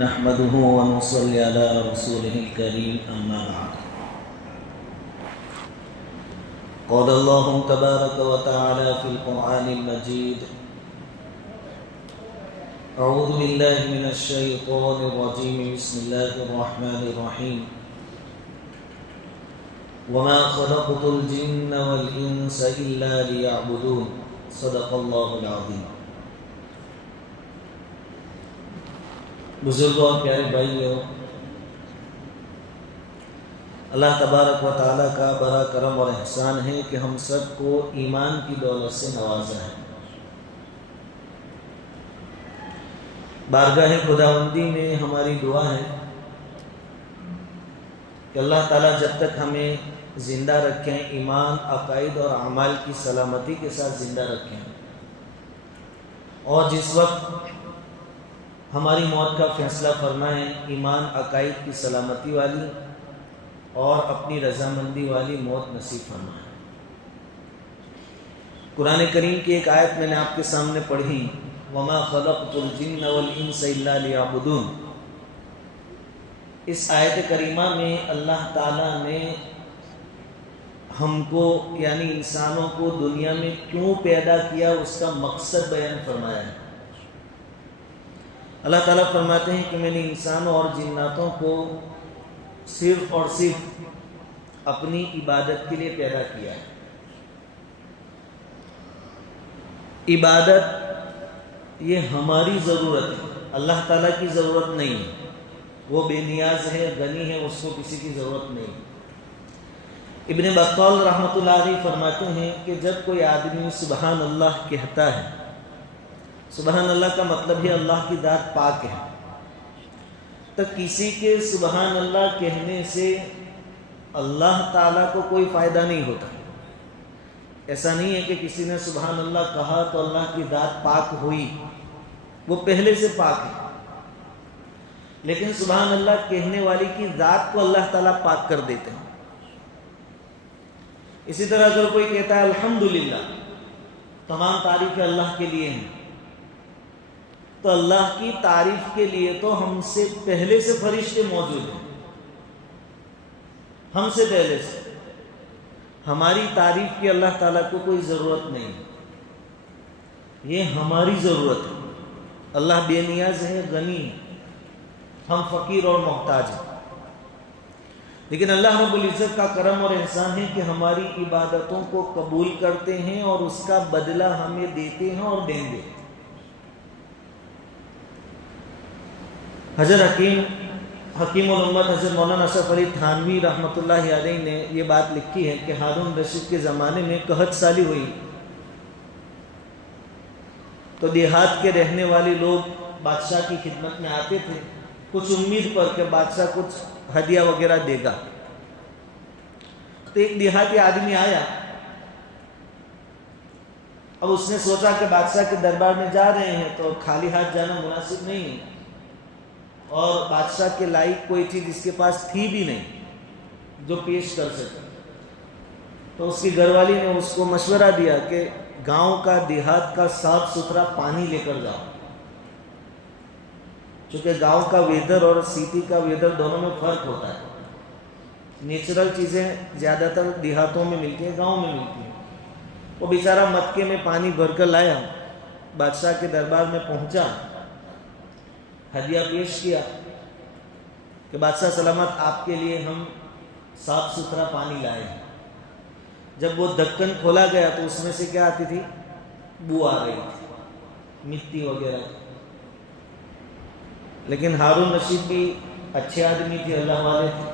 نحمده ونصلي على رسوله الكريم أما بعد. قال الله تبارك وتعالى في القرآن المجيد: أعوذ بالله من الشيطان الرجيم. بسم الله الرحمن الرحيم. وما خلقت الجن والإنس إلا ليعبدون. صدق الله العظيم. بزرگوں اور پیارے بھائیوں، اللہ تبارک و تعالیٰ کا بڑا کرم اور احسان ہے کہ ہم سب کو ایمان کی دولت سے نوازا ہے۔ بارگاہ خداوندی میں ہماری دعا ہے کہ اللہ تعالیٰ جب تک ہمیں زندہ رکھیں، ایمان، عقائد اور اعمال کی سلامتی کے ساتھ زندہ رکھیں، اور جس وقت ہماری موت کا فیصلہ فرمائیں، ایمان، عقائد کی سلامتی والی اور اپنی رضامندی والی موت نصیب فرمائیں۔ قرآن کریم کی ایک آیت میں نے آپ کے سامنے پڑھی: وَمَا خَلَقْتُ الْجِنَّ وَالْإِنسَ إِلَّا لِيَعْبُدُونَ۔ اس آیت کریمہ میں اللہ تعالیٰ نے ہم کو یعنی انسانوں کو دنیا میں کیوں پیدا کیا اس کا مقصد بیان فرمایا ہے۔ اللہ تعالیٰ فرماتے ہیں کہ میں نے انسانوں اور جناتوں کو صرف اور صرف اپنی عبادت کے لیے پیدا کیا ہے۔ عبادت یہ ہماری ضرورت ہے، اللہ تعالیٰ کی ضرورت نہیں ہے۔ وہ بے نیاز ہے، غنی ہے، اس کو کسی کی ضرورت نہیں۔ ابن بطال رحمۃ اللہ علیہ فرماتے ہیں کہ جب کوئی آدمی سبحان اللہ کہتا ہے، سبحان اللہ کا مطلب ہے اللہ کی ذات پاک ہے، تو کسی کے سبحان اللہ کہنے سے اللہ تعالیٰ کو کوئی فائدہ نہیں ہوتا۔ ایسا نہیں ہے کہ کسی نے سبحان اللہ کہا تو اللہ کی ذات پاک ہوئی، وہ پہلے سے پاک ہے، لیکن سبحان اللہ کہنے والی کی ذات کو اللہ تعالیٰ پاک کر دیتے ہیں۔ اسی طرح اگر کوئی کہتا ہے الحمدللہ، تمام تعریفیں اللہ کے لیے ہیں، تو اللہ کی تعریف کے لیے تو ہم سے پہلے سے فرشتے موجود ہیں، ہم سے پہلے سے۔ ہماری تعریف کی اللہ تعالیٰ کو کوئی ضرورت نہیں، یہ ہماری ضرورت ہے۔ اللہ بے نیاز ہے، غنی ہے، ہم فقیر اور محتاج ہیں، لیکن اللہ رب العزت کا کرم اور احسان ہے کہ ہماری عبادتوں کو قبول کرتے ہیں اور اس کا بدلہ ہمیں دیتے ہیں اور دیں گے۔ حضرت حکیم الامت حضرت مولانا اشرف علی تھانوی رحمۃ اللہ علیہ نے یہ بات لکھی ہے کہ ہارون رشید کے زمانے میں قحط سالی ہوئی تو دیہات کے رہنے والے لوگ بادشاہ کی خدمت میں آتے تھے، کچھ امید پر کہ بادشاہ کچھ ہدیہ وغیرہ دے گا۔ تو ایک دیہاتی آدمی آیا، اب اس نے سوچا کہ بادشاہ کے دربار میں جا رہے ہیں تو خالی ہاتھ جانا مناسب نہیں ہے، اور بادشاہ کے لائق کوئی چیز اس کے پاس تھی بھی نہیں جو پیش کر سکے۔ تو اس کی گھر والی نے اس کو مشورہ دیا کہ گاؤں کا، دیہات کا صاف ستھرا پانی لے کر جاؤ، چونکہ گاؤں کا ویدر اور سٹی کا ویدر دونوں میں فرق ہوتا ہے۔ نیچرل چیزیں زیادہ تر دیہاتوں میں ملتی ہیں، گاؤں میں ملتی ہیں۔ وہ بیچارہ مٹکے میں پانی بھر کر لایا، بادشاہ کے دربار میں پہنچا، ہدیہ پیش کیا کہ بادشاہ سلامت، آپ کے لیے ہم صاف ستھرا پانی لائے ہیں۔ جب وہ ڈھکن کھولا گیا تو اس میں سے کیا آتی تھی؟ بو آ رہی تھی، مٹی وغیرہ۔ لیکن ہارون رشید بھی اچھے آدمی تھے، اللہ والے تھے،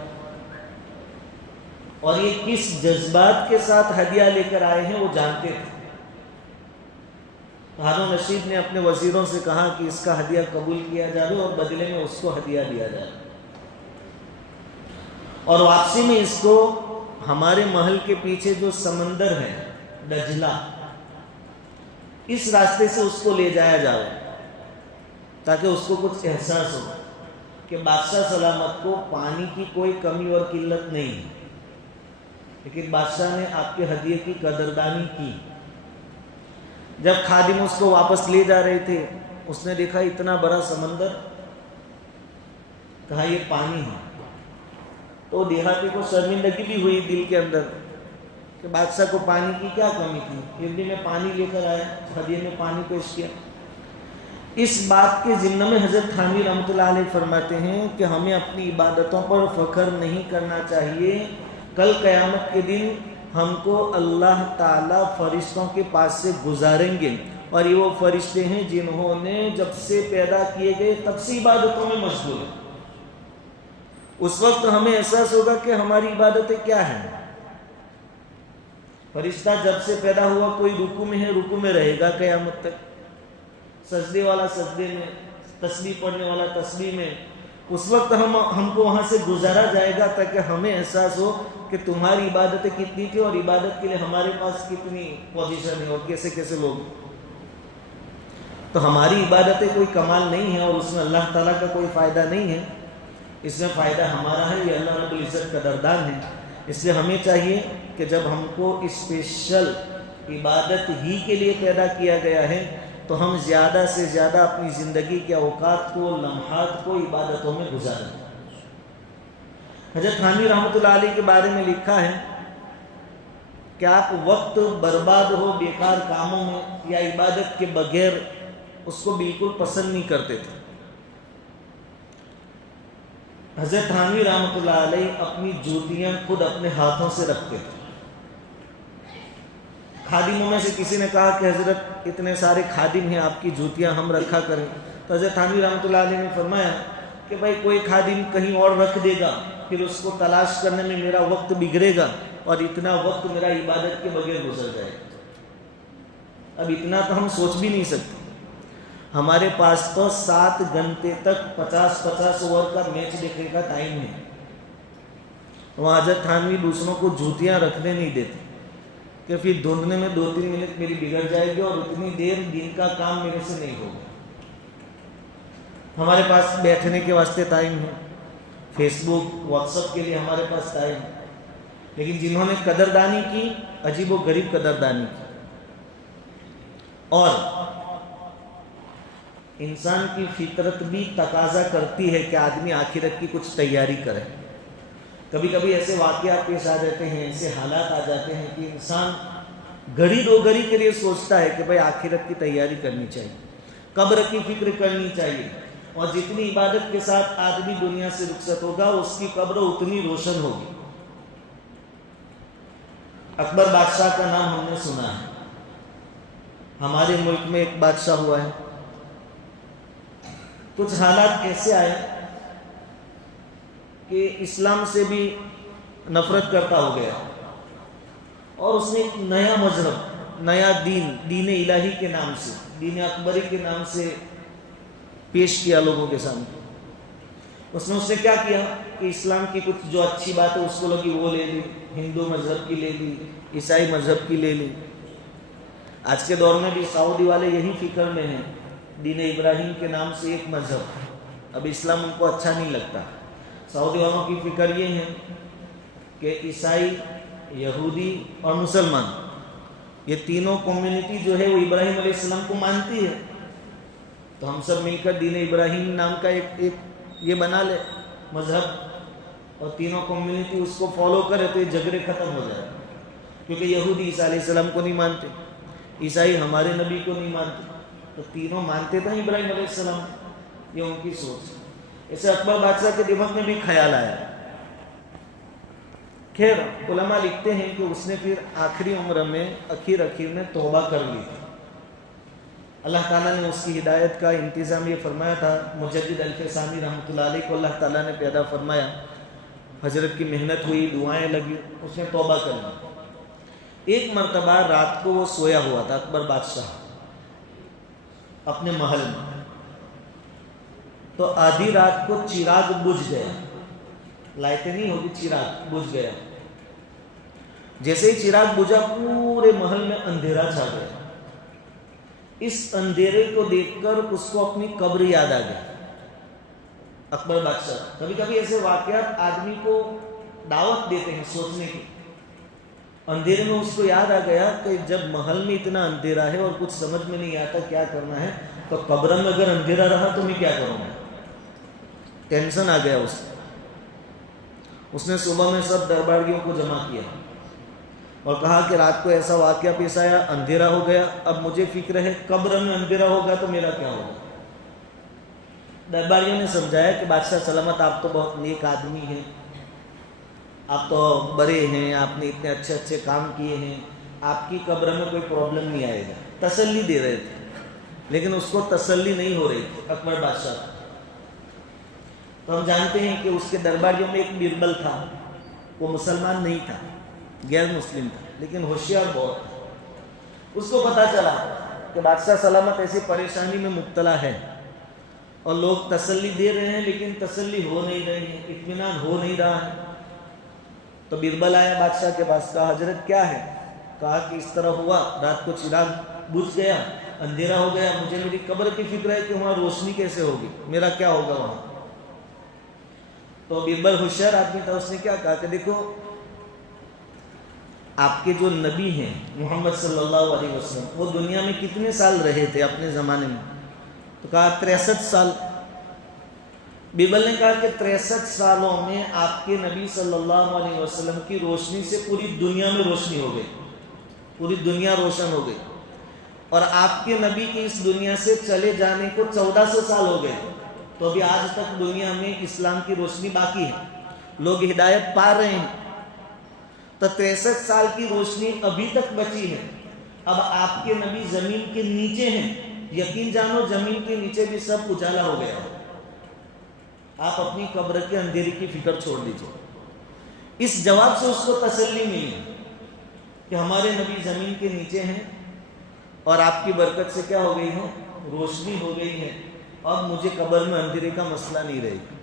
اور یہ کس جذبات کے ساتھ ہدیہ لے کر آئے ہیں وہ جانتے تھے۔ ہارون رشید نے اپنے وزیروں سے کہا کہ اس کا ہدیہ قبول کیا جائے اور بدلے میں اس کو ہدیہ دیا جائے، اور واپسی میں اس کو ہمارے محل کے پیچھے جو سمندر ہے دجلہ، اس راستے سے اس کو لے جایا جائے تاکہ اس کو کچھ احساس ہو کہ بادشاہ سلامت کو پانی کی کوئی کمی اور قلت نہیں ہے، لیکن بادشاہ نے آپ کے ہدیے کی قدردانی کی۔ جب خادم اس کو واپس لے جا رہے تھے، اس نے دیکھا اتنا بڑا سمندر، کہا یہ پانی ہے. تو دیہاتی کو شرمندگی بھی ہوئی دل کے اندر کہ بادشاہ کو پانی کی کیا کمی تھی، پھر بھی میں پانی لے کر آیا، ہدیے میں پانی پیش کیا. اس بات کے ضمن میں حضرت تھانوی رحمۃ اللہ علیہ فرماتے ہیں کہ ہمیں اپنی عبادتوں پر فخر نہیں کرنا چاہیے. کل قیامت کے دن ہم کو اللہ تعالیٰ فرشتوں کے پاس سے گزاریں گے، اور یہ وہ فرشتے ہیں جنہوں نے جب سے پیدا کیے گئے تب سے عبادتوں میں مشغول ہیں. اس وقت ہمیں احساس ہوگا کہ ہماری عبادتیں کیا ہیں. فرشتہ جب سے پیدا ہوا کوئی رکوع میں ہے، رکوع میں رہے گا قیامت تک، سجدے والا سجدے میں، تسبیح پڑھنے والا تسبیح میں. اس وقت ہم کو وہاں سے گزارا جائے گا تاکہ ہمیں احساس ہو کہ تمہاری عبادتیں کتنی تھی اور عبادت کے لیے ہمارے پاس کتنی پوزیشن ہے اور کیسے کیسے لوگ. تو ہماری عبادتیں کوئی کمال نہیں ہے اور اس میں اللہ تعالیٰ کا کوئی فائدہ نہیں ہے. اس میں فائدہ ہمارا ہے، یہ اللہ رب العزت کا قدردان ہے. اس لیے ہمیں چاہیے کہ جب ہم کو اسپیشل عبادت ہی کے لیے پیدا کیا گیا ہے تو ہم زیادہ سے زیادہ اپنی زندگی کے اوقات کو، لمحات کو عبادتوں میں گزاریں. حضرت تھانوی رحمۃ اللہ علیہ کے بارے میں لکھا ہے کہ آپ وقت برباد ہو بیکار کاموں میں یا عبادت کے بغیر اس کو بالکل پسند نہیں کرتے تھے. حضرت تھانوی رحمۃ اللہ علیہ اپنی جوتیاں خود اپنے ہاتھوں سے رکھتے تھے. خادموں میں سے کسی نے کہا کہ حضرت اتنے سارے خادم ہیں، آپ کی جوتیاں ہم رکھا کریں. تو حضرت تھانوی رحمۃ اللہ علیہ نے فرمایا کہ بھائی کوئی خادم کہیں اور رکھ دے گا، پھر اس کو تلاش کرنے میں میرا وقت بگڑے گا اور اتنا وقت میرا عبادت کے بغیر گزر جائے گا. اب اتنا تو ہم سوچ بھی نہیں سکتے. ہمارے پاس تو 7 گھنٹے تک 50 اوور کا میچ دیکھنے کا ٹائم ہے. وہاں حضرت تھانوی دوسروں کو جوتیاں رکھنے نہیں دیتے کہ پھر ڈھونڈنے میں 2-3 منٹ میری بگڑ جائے گی اور اتنی دیر دن کا کام میرے سے نہیں ہوگا. ہمارے پاس بیٹھنے کے واسطے ٹائم ہے، فیس بک، واٹس ایپ کے لیے ہمارے پاس ٹائم ہے. لیکن جنہوں نے قدردانی کی، عجیب و غریب قدردانی کی. اور انسان کی فطرت بھی تقاضا کرتی ہے کہ آدمی آخرت کی کچھ تیاری کرے. کبھی کبھی ایسے واقعات پیش آ جاتے ہیں، ایسے حالات آ جاتے ہیں کہ انسان گھڑی 2 گھڑی کے لیے سوچتا ہے کہ بھائی آخرت کی تیاری کرنی چاہیے، قبر کی فکر کرنی چاہیے. اور جتنی عبادت کے ساتھ آدمی دنیا سے رخصت ہوگا اس کی قبر اتنی روشن ہوگی. اکبر بادشاہ کا نام ہم نے سنا ہے. ہمارے ملک میں ایک بادشاہ ہوا ہے. کچھ حالات ایسے آئے کہ اسلام سے بھی نفرت کرتا ہو گیا اور اس نے ایک نیا مذہب، نیا دین الہی کے نام سے، دین اکبری کے نام سے پیش کیا لوگوں کے سامنے. اس نے کیا کیا کہ اسلام کی کچھ جو اچھی بات ہے اس کو لگی وہ لے لی، ہندو مذہب کی لے لی، عیسائی مذہب کی لے لی. آج کے دور میں بھی سعودی والے یہی فکر میں ہیں، دین ابراہیم کے نام سے ایک مذہب. اب اسلام ان کو اچھا نہیں لگتا. سعودی والوں کی فکر یہ ہے کہ عیسائی، یہودی اور مسلمان، یہ تینوں کمیونٹی جو ہے وہ ابراہیم علیہ السلام کو مانتی ہے. تو ہم سب مل کر دین ابراہیم نام کا ایک یہ بنا لے مذہب اور تینوں کمیونٹی اس کو فالو کرے تو یہ جھگڑے ختم ہو جائے. کیونکہ یہودی عیسیٰ علیہ السلام کو نہیں مانتے، عیسائی ہمارے نبی کو نہیں مانتے، تو تینوں مانتے تھے ابراہیم علیہ السلام. یہ ان کی سوچ. اسے اکبر بادشاہ کے دماغ میں بھی خیال آیا. خیر علماء لکھتے ہیں کہ اس نے پھر آخری عمر میں اخیر میں توبہ کر لی. اللہ تعالیٰ نے اس کی ہدایت کا انتظام یہ فرمایا تھا. مجدد الفسانی رحمۃ اللہ علیہ کو اللہ تعالیٰ نے پیدا فرمایا. حضرت کی محنت ہوئی، دعائیں لگی، اس نے توبہ کر لی. ایک مرتبہ رات کو وہ سویا ہوا تھا اکبر بادشاہ اپنے محل میں. تو آدھی رات کو چراغ بجھ گیا. لائٹیں نہیں ہوگی، چراغ بجھ گیا. جیسے ہی چراغ بجھا پورے محل میں اندھیرا چھا گیا. اس اندھیرے کو دیکھ کر اس کو اپنی قبر یاد آ گئی. اکبر بادشاہ کبھی کبھی ایسے واقعات آدمی کو دعوت دیتے ہیں سوچنے کی. اندھیرے میں اس کو یاد آ گیا کہ جب محل میں اتنا اندھیرا ہے اور کچھ سمجھ میں نہیں آتا کیا کرنا ہے، تو قبر میں اگر اندھیرا رہا تو میں کیا کروں گا. ٹینشن آ گیا اس نے صبح میں سب درباریوں کو جمع کیا اور کہا کہ رات کو ایسا واقعہ پیش آیا، اندھیرا ہو گیا، اب مجھے فکر ہے قبر میں اندھیرا ہوگا تو میرا کیا ہوگا۔ درباریوں نے سمجھایا کہ بادشاہ سلامت، آپ تو بہت نیک آدمی ہیں، آپ تو بڑے ہیں، آپ نے اتنے اچھے اچھے کام کیے ہیں، آپ کی قبر میں کوئی پرابلم نہیں آئے گا۔ تسلی دے رہے تھے، لیکن اس کو تسلی نہیں ہو رہی تھی اکبر بادشاہ۔ تو ہم جانتے ہیں کہ اس کے درباریوں میں ایک بربل تھا، وہ مسلمان نہیں تھا، غیر مسلم تھا، لیکن ہوشیار بہت تھا۔ اس کو پتا چلا کہ بادشاہ سلامت ایسی پریشانی میں مبتلا ہے اور لوگ تسلی دے رہے ہیں لیکن تسلی ہو نہیں رہی ہے، اطمینان ہو نہیں رہا ہے۔ تو بربل آیا بادشاہ کے پاس، کہا حضرت کیا ہے؟ کہا کہ اس طرح ہوا، رات کو چراغ بجھ گیا، اندھیرا ہو گیا، مجھے میری قبر کی فکر ہے کہ وہاں روشنی کیسے ہوگی، میرا کیا ہوگا وہاں۔ تو بربل ہوشیار آدمی تھا، اس نے کیا کہا کہ دیکھو آپ کے جو نبی ہیں محمد صلی اللہ علیہ وسلم، وہ دنیا میں کتنے سال رہے تھے اپنے زمانے میں؟ تو کہا 63 سال۔ بربل نے کہا کہ 63 سالوں میں آپ کے نبی صلی اللہ علیہ وسلم کی روشنی سے پوری دنیا میں روشنی ہو گئی، پوری دنیا روشن ہو گئی، اور آپ کے نبی کی اس دنیا سے چلے جانے کو 1400 سال ہو گئے، تو ابھی آج تک دنیا میں اسلام کی روشنی باقی ہے، لوگ ہدایت پا رہے ہیں۔ تو 63 سال کی روشنی ابھی تک بچی ہے۔ اب آپ کے نبی زمین کے نیچے ہیں، یقین جانو زمین کے نیچے بھی سب اجالا ہو گیا، آپ اپنی قبر کے اندھیرے کی فکر چھوڑ دیجئے۔ اس جواب سے اس کو تسلی ملی کہ ہمارے نبی زمین کے نیچے ہیں اور آپ کی برکت سے کیا ہو گئی ہے؟ روشنی ہو گئی ہے، اب مجھے قبر میں اندھیرے کا مسئلہ نہیں رہے گا۔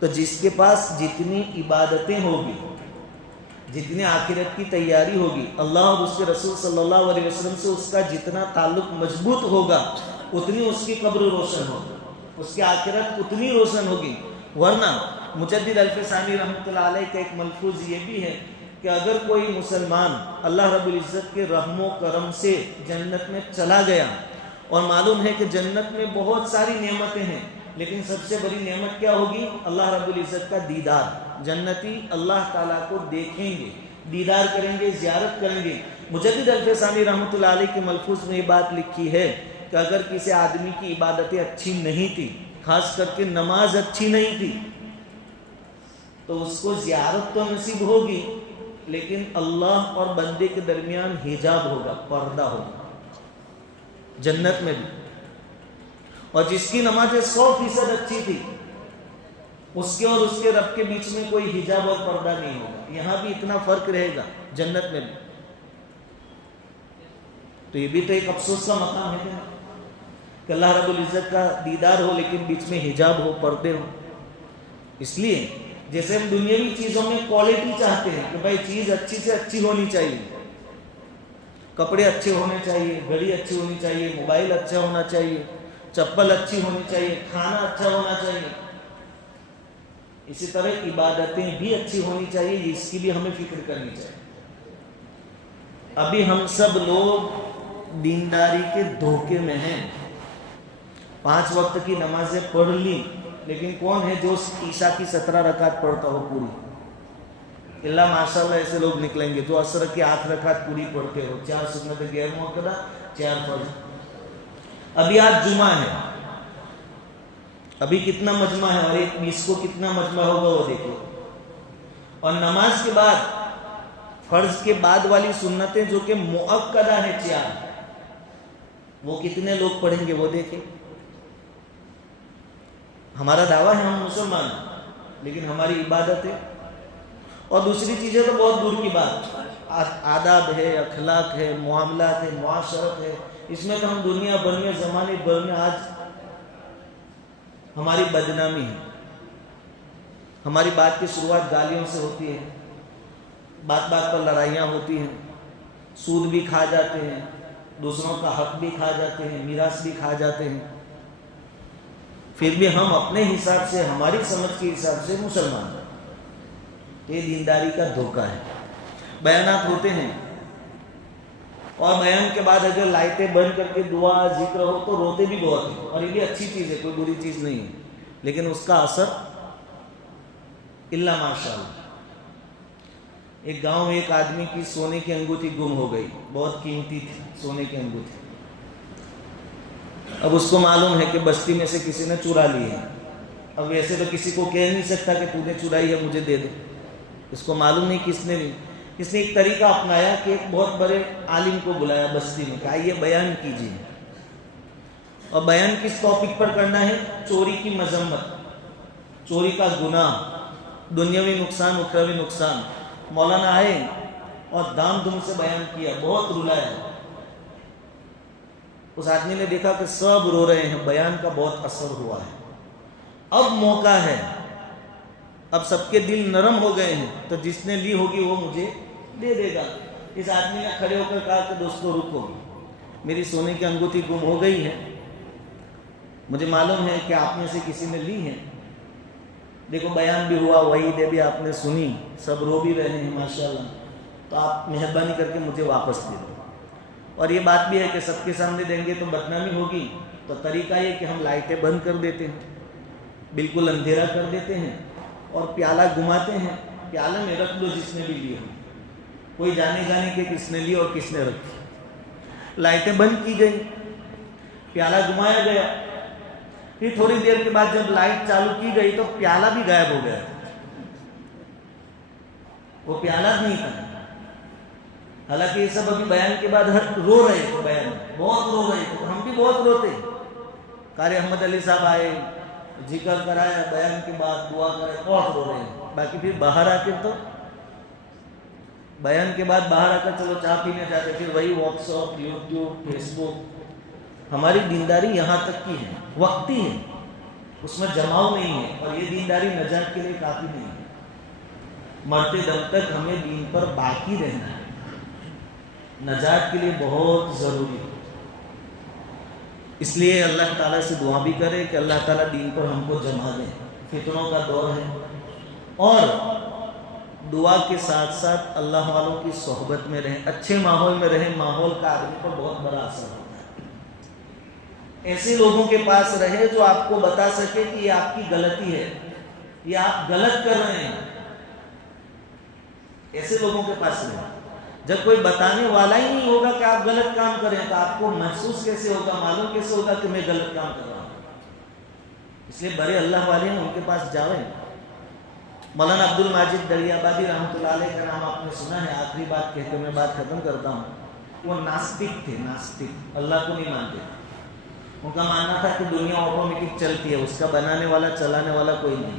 تو جس کے پاس جتنی عبادتیں ہوگی، جتنی آخرت کی تیاری ہوگی، اللہ اور اس کے رسول صلی اللہ علیہ وسلم سے اس کا جتنا تعلق مضبوط ہوگا، اتنی اس کی قبر روشن ہوگی، اس کی آخرت اتنی روشن ہوگی۔ ورنہ مجدد الفسانی رحمۃ اللہ علیہ کا ایک ملفوظ یہ بھی ہے کہ اگر کوئی مسلمان اللہ رب العزت کے رحم و کرم سے جنت میں چلا گیا، اور معلوم ہے کہ جنت میں بہت ساری نعمتیں ہیں، لیکن سب سے بڑی نعمت کیا ہوگی؟ اللہ رب العزت کا دیدار۔ جنتی اللہ تعالیٰ کو دیکھیں گے، دیدار کریں گے، زیارت کریں گے۔ مجدد الفسانی رحمۃ اللہ علیہ کے ملفوظ میں یہ بات لکھی ہے کہ اگر کسی آدمی کی عبادتیں اچھی نہیں تھی، خاص کر کے نماز اچھی نہیں تھی، تو اس کو زیارت تو نصیب ہوگی، لیکن اللہ اور بندے کے درمیان حجاب ہوگا، پردہ ہوگا جنت میں بھی۔ اور جس کی نمازیں 100% اچھی تھی، اس کے اور اس کے رب کے بیچ میں کوئی حجاب اور پردہ نہیں ہوگا، یہاں بھی اتنا فرق رہے گا، جنت میں بھی۔ تو یہ بھی تو ایک افسوس کا مقام ہے کہ اللہ رب العزت کا دیدار ہو لیکن بیچ میں حجاب ہو، پردے ہو۔ اس لیے جیسے ہم دنیاوی چیزوں میں کوالٹی چاہتے ہیں کہ بھائی چیز اچھی سے اچھی ہونی چاہیے، کپڑے اچھے ہونے چاہیے، گھڑی اچھی ہونی چاہیے، موبائل اچھا ہونا چاہیے، چپل اچھی ہونی چاہیے، کھانا اچھا ہونا چاہیے، اسی طرح عبادتیں بھی اچھی ہونی چاہیے، اس کی بھی ہمیں فکر کرنی چاہیے۔ ابھی ہم سب لوگ دینداری کے دھوکے میں ہیں، 5 وقت کی نمازیں پڑھ لی، لیکن کون ہے جو عشاء کی 17 رکعت پڑھتا ہو پوری؟ اللہ ماشاءاللہ ایسے لوگ نکلیں گے جو عصر کی 8 رکعت پوری پڑھتے ہو، 4 سنت غیر مؤکدہ، 4 فرض۔ ابھی آج جمعہ ہے، ابھی کتنا مجمع ہے، اور 1 کو کتنا مجمع ہوگا وہ دیکھو۔ اور نماز کے بعد، فرض کے بعد والی سنتیں جو کہ مؤکدہ ہیں 4، وہ کتنے لوگ پڑھیں گے وہ دیکھیں۔ ہمارا دعویٰ ہے ہم مسلمان ہیں، لیکن ہماری عبادت ہے اور دوسری چیزیں تو بہت دور کی بات، آداب ہے، اخلاق ہے، معاملات ہے، معاشرت ہے، اس میں تو ہم دنیا بھر میں، زمانے بھر میں آج ہماری بدنامی ہے۔ ہماری بات کی شروعات گالیوں سے ہوتی ہے، بات بات پر لڑائیاں ہوتی ہیں، سود بھی کھا جاتے ہیں، دوسروں کا حق بھی کھا جاتے ہیں، میراث بھی کھا جاتے ہیں، پھر بھی ہم اپنے حساب سے، ہماری سمجھ کے حساب سے مسلمان ہیں۔ یہ دینداری کا دھوکہ ہے۔ بیانات ہوتے ہیں اور بیان کے بعد اگر لائٹیں بند کر کے دعا ذکر ہو تو روتے بھی بہت ہیں، اور یہ بھی اچھی چیز ہے، کوئی بری چیز نہیں ہے، لیکن اس کا اثر الا ماشاء اللہ. ایک گاؤں میں ایک آدمی کی سونے کی انگوٹھی گم ہو گئی، بہت قیمتی تھی سونے کی انگوٹھی. اب اس کو معلوم ہے کہ بستی میں سے کسی نے چرا لی ہے. اب ویسے تو کسی کو کہہ نہیں سکتا کہ تو نے چرائی ہے مجھے دے دے، اس کو معلوم نہیں کس نے لی. اس نے ایک طریقہ اپنایا کہ ایک بہت بڑے عالم کو بلایا بستی میں کہ آئیے بیان کیجیے. اور بیان کس ٹاپک پر کرنا ہے؟ چوری کی مذمت، چوری کا گناہ، دنیاوی نقصان اخروی نقصان. مولانا آئے اور دام دم سے بیان کیا، بہت رلایا. اس آدمی نے دیکھا کہ سب رو رہے ہیں، بیان کا بہت اثر ہوا ہے. اب موقع ہے، اب سب کے دل نرم ہو گئے ہیں، تو جس نے لی ہوگی وہ مجھے دے دے گا. اس آدمی نے کھڑے ہو کر کہا کہ دوستو رکو، میری سونے کی انگوٹھی گم ہو گئی ہے، مجھے معلوم ہے کہ آپ میں سے کسی نے لی ہے. دیکھو بیان بھی ہوا، وعیدیں بھی آپ نے سنی، سب رو بھی رہے ہیں ماشاءاللہ، تو آپ مہربانی کر کے مجھے واپس دے دو. اور یہ بات بھی ہے کہ سب کے سامنے دیں گے تو بدنامی ہوگی، تو طریقہ یہ کہ ہم لائٹیں بند کر دیتے ہیں، بالکل اندھیرا کر دیتے ہیں اور پیالہ گھماتے ہیں. پیالہ میں رکھ دو جس نے بھی لی ہو، کوئی جانے کہ کس نے لی اور کس نے رکھی. لائٹیں بند کی گئی، پیالہ گھمایا گیا. پھر تھوڑی دیر کے بعد جب لائٹ چالو کی گئی تو پیالہ بھی غائب ہو گیا. وہ پیالہ نہیں تھا. حالانکہ یہ سب ابھی بیان کے بعد رو رہے تھے، بیان بہت رو رہے تھے، ہم بھی بہت روتے. قاری احمد علی صاحب آئے، ذکر کرایا، بیان کے بعد دعا کرے، بہت رو رہے ہیں. باقی پھر باہر آ کے تو بیان کے بعد باہر آ کر چلو چائے پینے جاتے، پھر وہی واٹس ایپ، یوٹیوب، فیس بک. ہماری دینداری یہاں تک کی ہے، وقتی ہے، اس میں جماؤ نہیں ہے. اور یہ دینداری نجات کے لیے کافی نہیں ہے. مرتے دم تک ہمیں دین پر باقی رہنا ہے، نجات کے لیے بہت ضروری ہے. اس لیے اللہ تعالیٰ سے دعا بھی کرے کہ اللہ تعالیٰ دین پر ہم کو جما دے. فتنوں کا دور ہے، اور دعا کے ساتھ ساتھ اللہ والوں کی صحبت میں رہیں، اچھے ماحول میں رہیں. ماحول کا آدمی پر بہت بڑا اثر ہوتا ہے. ایسے لوگوں کے پاس رہے جو آپ کو بتا سکے کہ یہ آپ کی غلطی ہے، یہ آپ غلط کر رہے ہیں. ایسے لوگوں کے پاس رہے. جب کوئی بتانے والا ہی نہیں ہوگا کہ آپ غلط کام کریں تو آپ کو محسوس کیسے ہوگا، معلوم کیسے ہوگا کہ میں غلط کام کر رہا ہوں. اس لیے بڑے اللہ والے ہیں، ان کے پاس جاؤیں. مولانا عبد الماجد دریابادی رحمۃ اللہ علیہ کا نام آپ نے سنا ہے. آخری بات کہتے میں بات ختم کرتا ہوں. وہ ناستک تھے، ناستک، اللہ کو نہیں مانتے. ان کا ماننا تھا کہ دنیا آٹومیٹک چلتی ہے، اس کا بنانے والا چلانے والا کوئی نہیں.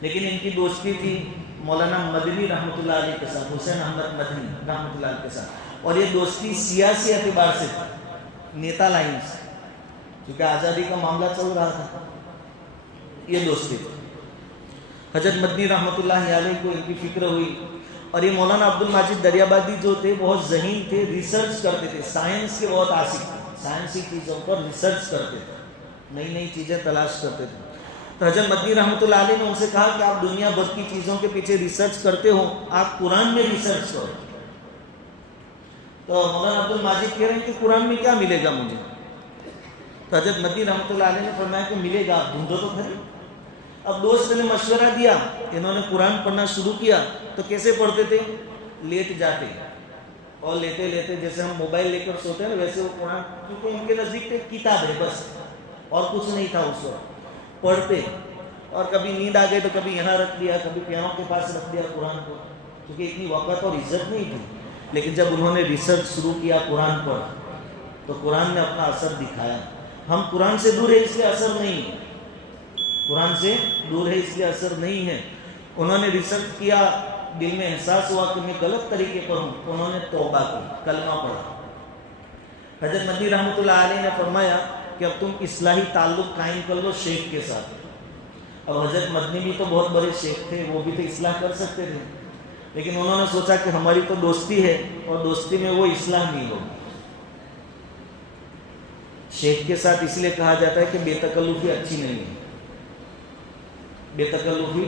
لیکن ان کی دوستی تھی مولانا مدنی رحمۃ اللہ علیہ کے ساتھ، حسین احمد مدنی رحمۃ اللہ علیہ کے ساتھ. اور یہ دوستی سیاسی اعتبار سے تھی، نیتا لائن سے، کیونکہ آزادی کا معاملہ چل رہا تھا. یہ دوستی تھی. حضرت مدنی رحمۃ اللہ علیہ کو ان کی فکر ہوئی. اور یہ مولانا عبد الماجد دریابادی جو تھے بہت ذہین تھے، ریسرچ کرتے تھے، سائنس کے بہت عاشق تھے، سائنسی چیزوں پر ریسرچ کرتے تھے، نئی نئی چیزیں تلاش کرتے تھے. تو حضرت مدنی رحمۃ اللہ علیہ نے ان سے کہا کہ آپ دنیا بھر کی چیزوں کے پیچھے ریسرچ کرتے ہو، آپ قرآن میں ریسرچ کرو. تو مولانا عبد الماجد کہہ رہے ہیں کہ قرآن میں کیا ملے گا مجھے؟ تو حضرت مدنی رحمۃ اللہ علیہ نے فرمایا کہ ملے گا، آپ ڈھونڈو تو کھری. اب دوست نے مشورہ دیا، انہوں نے قرآن پڑھنا شروع کیا. تو کیسے پڑھتے تھے؟ لیٹ جاتے اور لیتے لیتے جیسے ہم موبائل لے کر سوتے ہیں ویسے وہ قرآن، کیونکہ ان کے نزدیک ایک کتاب ہے بس، اور کچھ نہیں تھا اس وقت. پڑھتے اور کبھی نیند آ گئی تو کبھی یہاں رکھ دیا، کبھی پیروں کے پاس رکھ دیا قرآن کو، کیونکہ اتنی وقت اور عزت نہیں تھی. لیکن جب انہوں نے ریسرچ شروع کیا قرآن پر تو قرآن نے اپنا اثر دکھایا. ہم قرآن سے دور ہے اس لیے اثر نہیں ہے، قرآن سے دور ہے اس لیے اثر نہیں ہے. انہوں نے ریسرچ کیا، دل میں احساس ہوا کہ میں غلط طریقے پر ہوں. انہوں نے توبہ کی، کلمہ پڑھا. حضرت مدنی رحمۃ اللہ علیہ نے فرمایا کہ اب تم اصلاحی تعلق قائم کر لو شیخ کے ساتھ. اب حضرت مدنی بھی تو بہت بڑے شیخ تھے، وہ بھی تو اصلاح کر سکتے تھے، لیکن انہوں نے سوچا کہ ہماری تو دوستی ہے اور دوستی میں وہ اصلاح نہیں ہوگی. شیخ کے ساتھ اس لیے کہا جاتا ہے کہ بے تکلفی اچھی نہیں ہے، بے تکلفی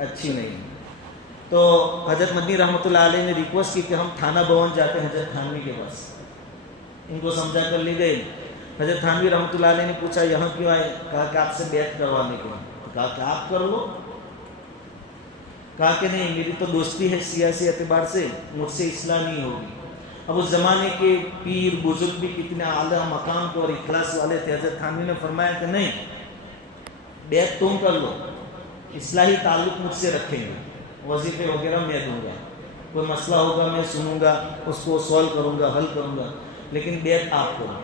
اچھی نہیں ہے. تو حضرت مدنی رحمۃ اللہ علیہ نے ریکویسٹ کی کہ ہم تھانہ بھون جاتے ہیں حضرت تھانوی کے پاس. ان کو سمجھا کر لے گئے. حضرت تھانوی رحمۃ اللہ علیہ نے پوچھا یہاں کیوں آئے؟ کہا کہ آپ سے بیعت کروانے کے لیے۔ کہا کہ آپ کر لو۔ کہا کہ نہیں، میری تو دوستی ہے سیاسی اعتبار سے، مجھ سے اصلاح نہیں ہوگی۔ اب اس زمانے کے پیر بزرگ بھی کتنے اعلیٰ مقام کو اور اخلاص والے تھے۔ حضرت تھانوی نے فرمایا کہ نہیں، بیعت تم کر لو، اصلاحی تعلق مجھ سے رکھیں گے، وظیفے وغیرہ میں دوں گا، کوئی مسئلہ ہوگا میں سنوں گا، اس کو سولو کروں گا، حل کروں گا، لیکن بیعت آپ کرو۔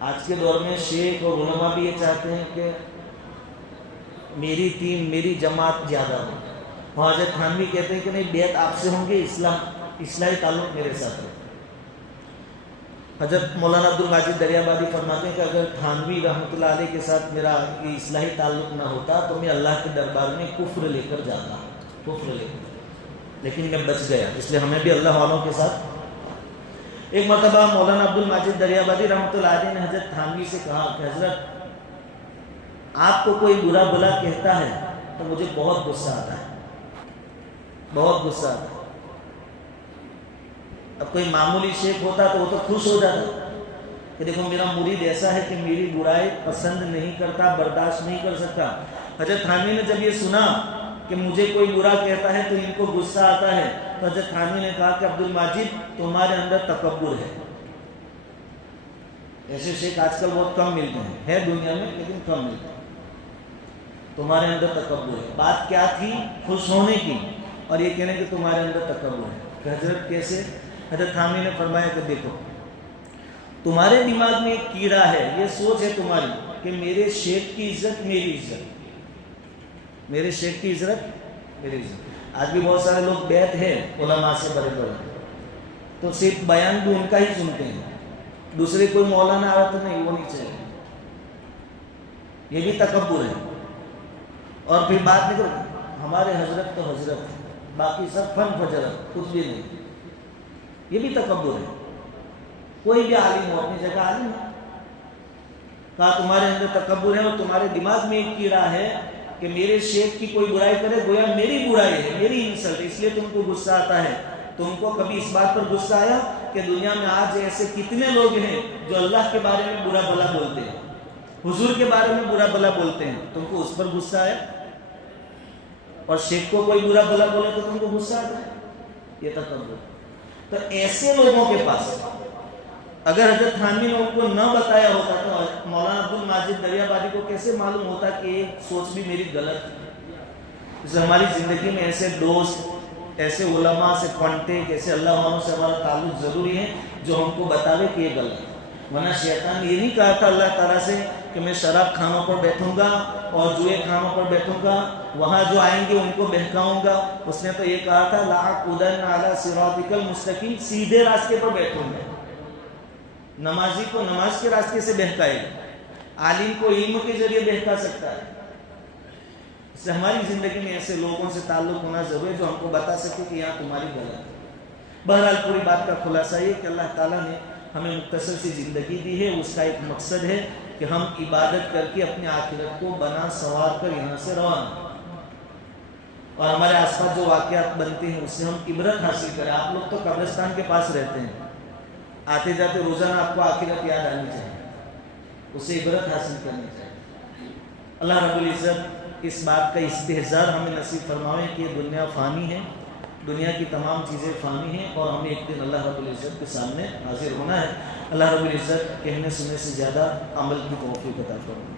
آج کے دور میں شیخ اور علماء بھی یہ چاہتے ہیں کہ میری ٹیم، میری جماعت زیادہ ہو۔ حضرت تھانوی کہتے ہیں کہ نہیں، بیعت آپ سے ہوں گے، اصلاحی تعلق میرے ساتھ ہے۔ حضرت مولانا عبد الماجد دریابادی فرماتے ہیں کہ اگر تھانوی رحمۃ اللہ علیہ کے ساتھ میرا یہ اصلاحی تعلق نہ ہوتا تو میں اللہ کے دربار میں کفر لے کر جاتا، کفر لے کر، لیکن میں بچ گیا۔ اس لیے ہمیں بھی اللہ والوں کے ساتھ۔ ایک مرتبہ مولانا عبد الماجد دریابادی رحمۃ اللہ علیہ نے حضرت تھانوی سے کہا کہ حضرت آپ کو کوئی برا بلا کہتا ہے تو مجھے بہت غصہ آتا ہے، بہت غصہ آتا ہے۔ اب کوئی معمولی شیخ ہوتا تو وہ تو خوش ہو جاتا کہ دیکھو میرا مرید ایسا ہے کہ میری برائی پسند نہیں کرتا، برداشت نہیں کر سکتا۔ حضرت تھانوی نے جب یہ سنا کہ مجھے کوئی برا کہتا ہے تو ان کو غصہ آتا ہے، تو حضرت تھانوی نے کہا کہ عبد الماجد تمہارے اندر تکبر ہے۔ ایسے شیخ آج کل بہت کم ملتے ہیں، ہے دنیا میں لیکن کم ملتے ہیں۔ تمہارے اندر تکبر ہے۔ بات کیا تھی؟ خوش ہونے کی، اور یہ کہنے کہ تمہارے اندر تکبر ہے۔ کہ حضرت کیسے؟ حضرت تھانوی نے فرمایا کہ دیکھو تمہارے دماغ میں ایک کیڑا ہے، یہ سوچ ہے تمہاری کہ میرے شیخ کی عزت میری عزت، میرے شیخ کی عزت میری عزت۔ آج بھی بہت سارے لوگ بیعت ہیں علماء سے بڑے بڑے، تو صرف بیان بھی ان کا ہی سنتے ہیں، دوسرے کوئی مولانا آیا تو نہیں، وہ نہیں چاہیے، یہ بھی تکبر ہے۔ اور پھر بات نہیں کرو ہمارے حضرت تو حضرت، باقی سب فن فجرت، کچھ بھی نہیں، یہ بھی تکبر ہے۔ کوئی بھی عالم ہو اپنی جگہ عالم ہے، کہا تمہارے اندر تکبر ہے اور تمہارے دماغ میں ایک کیڑا ہے کہ میرے شیخ کی کوئی برائی کرے گویا میری برائی ہے، میری انسلٹ، اس لیے تم کو غصہ آتا ہے۔ تم کو کبھی اس بات پر غصہ آیا کہ دنیا میں آج ایسے کتنے لوگ ہیں جو اللہ کے بارے میں برا بھلا بولتے ہیں، حضور کے بارے میں برا بھلا بولتے ہیں، تم کو اس پر غصہ آیا؟ اور شیخ کو کوئی برا بھلا بولے تو تم کو غصہ آتا ہے؟ یہ تکبر۔ تو ایسے لوگوں کے پاس اگر حضرت تھانوی نے ان کو نہ بتایا ہوتا تو مولانا عبد الماجد دریابادی کو کیسے معلوم ہوتا کہ یہ سوچ بھی میری غلط ہے؟ اس لیے ہماری زندگی میں ایسے دوست، ایسے علماء سے کانٹیکٹ، ایسے اللہ والوں سے ہمارا تعلق ضروری ہے جو ہم کو بتاوے کہ یہ غلط ہے۔ ورنہ شیطان یہ نہیں کہا تھا اللہ تعالیٰ سے کہ میں شراب خانوں پر بیٹھوں گا اور جوئے خانوں پر بیٹھوں گا، وہاں جو آئیں گے ان کو بہکاؤں گا۔ اس نے تو یہ کہا تھا لأقعدن علی صراطک المستقیم، سیدھے راستے پر بیٹھوں گا۔ نمازی کو نماز کے راستے سے بہکائے گا، عالم کو علم کے ذریعے بہکا سکتا ہے۔ اس سے ہماری زندگی میں ایسے لوگوں سے تعلق ہونا ضروری ہے جو ہم کو بتا سکے کہ یہاں تمہاری غلط ہے۔ بہرحال پوری بات کا خلاصہ یہ کہ اللہ تعالیٰ نے ہمیں مختصر سی زندگی دی ہے، اس کا ایک مقصد ہے کہ ہم عبادت کر کے اپنی آخرت کو بنا سنوار کر یہاں سے روانہ، اور ہمارے آس پاس جو واقعات بنتے ہیں اس سے ہم عبرت حاصل کریں۔ آپ لوگ تو قبرستان کے پاس رہتے ہیں، آتے جاتے روزانہ آپ کو آخرت یاد آنی چاہیے، اس سے عبرت حاصل کرنی چاہیے۔ اللہ رب العزت اس بات کا استحضار ہمیں نصیب فرمائے کہ دنیا فانی ہے، دنیا کی تمام چیزیں فانی ہیں اور ہمیں ایک دن اللہ رب العزت کے سامنے حاضر ہونا ہے۔ اللہ رب العزت کہنے سننے سے زیادہ عمل کی توفیق عطا فرمائے۔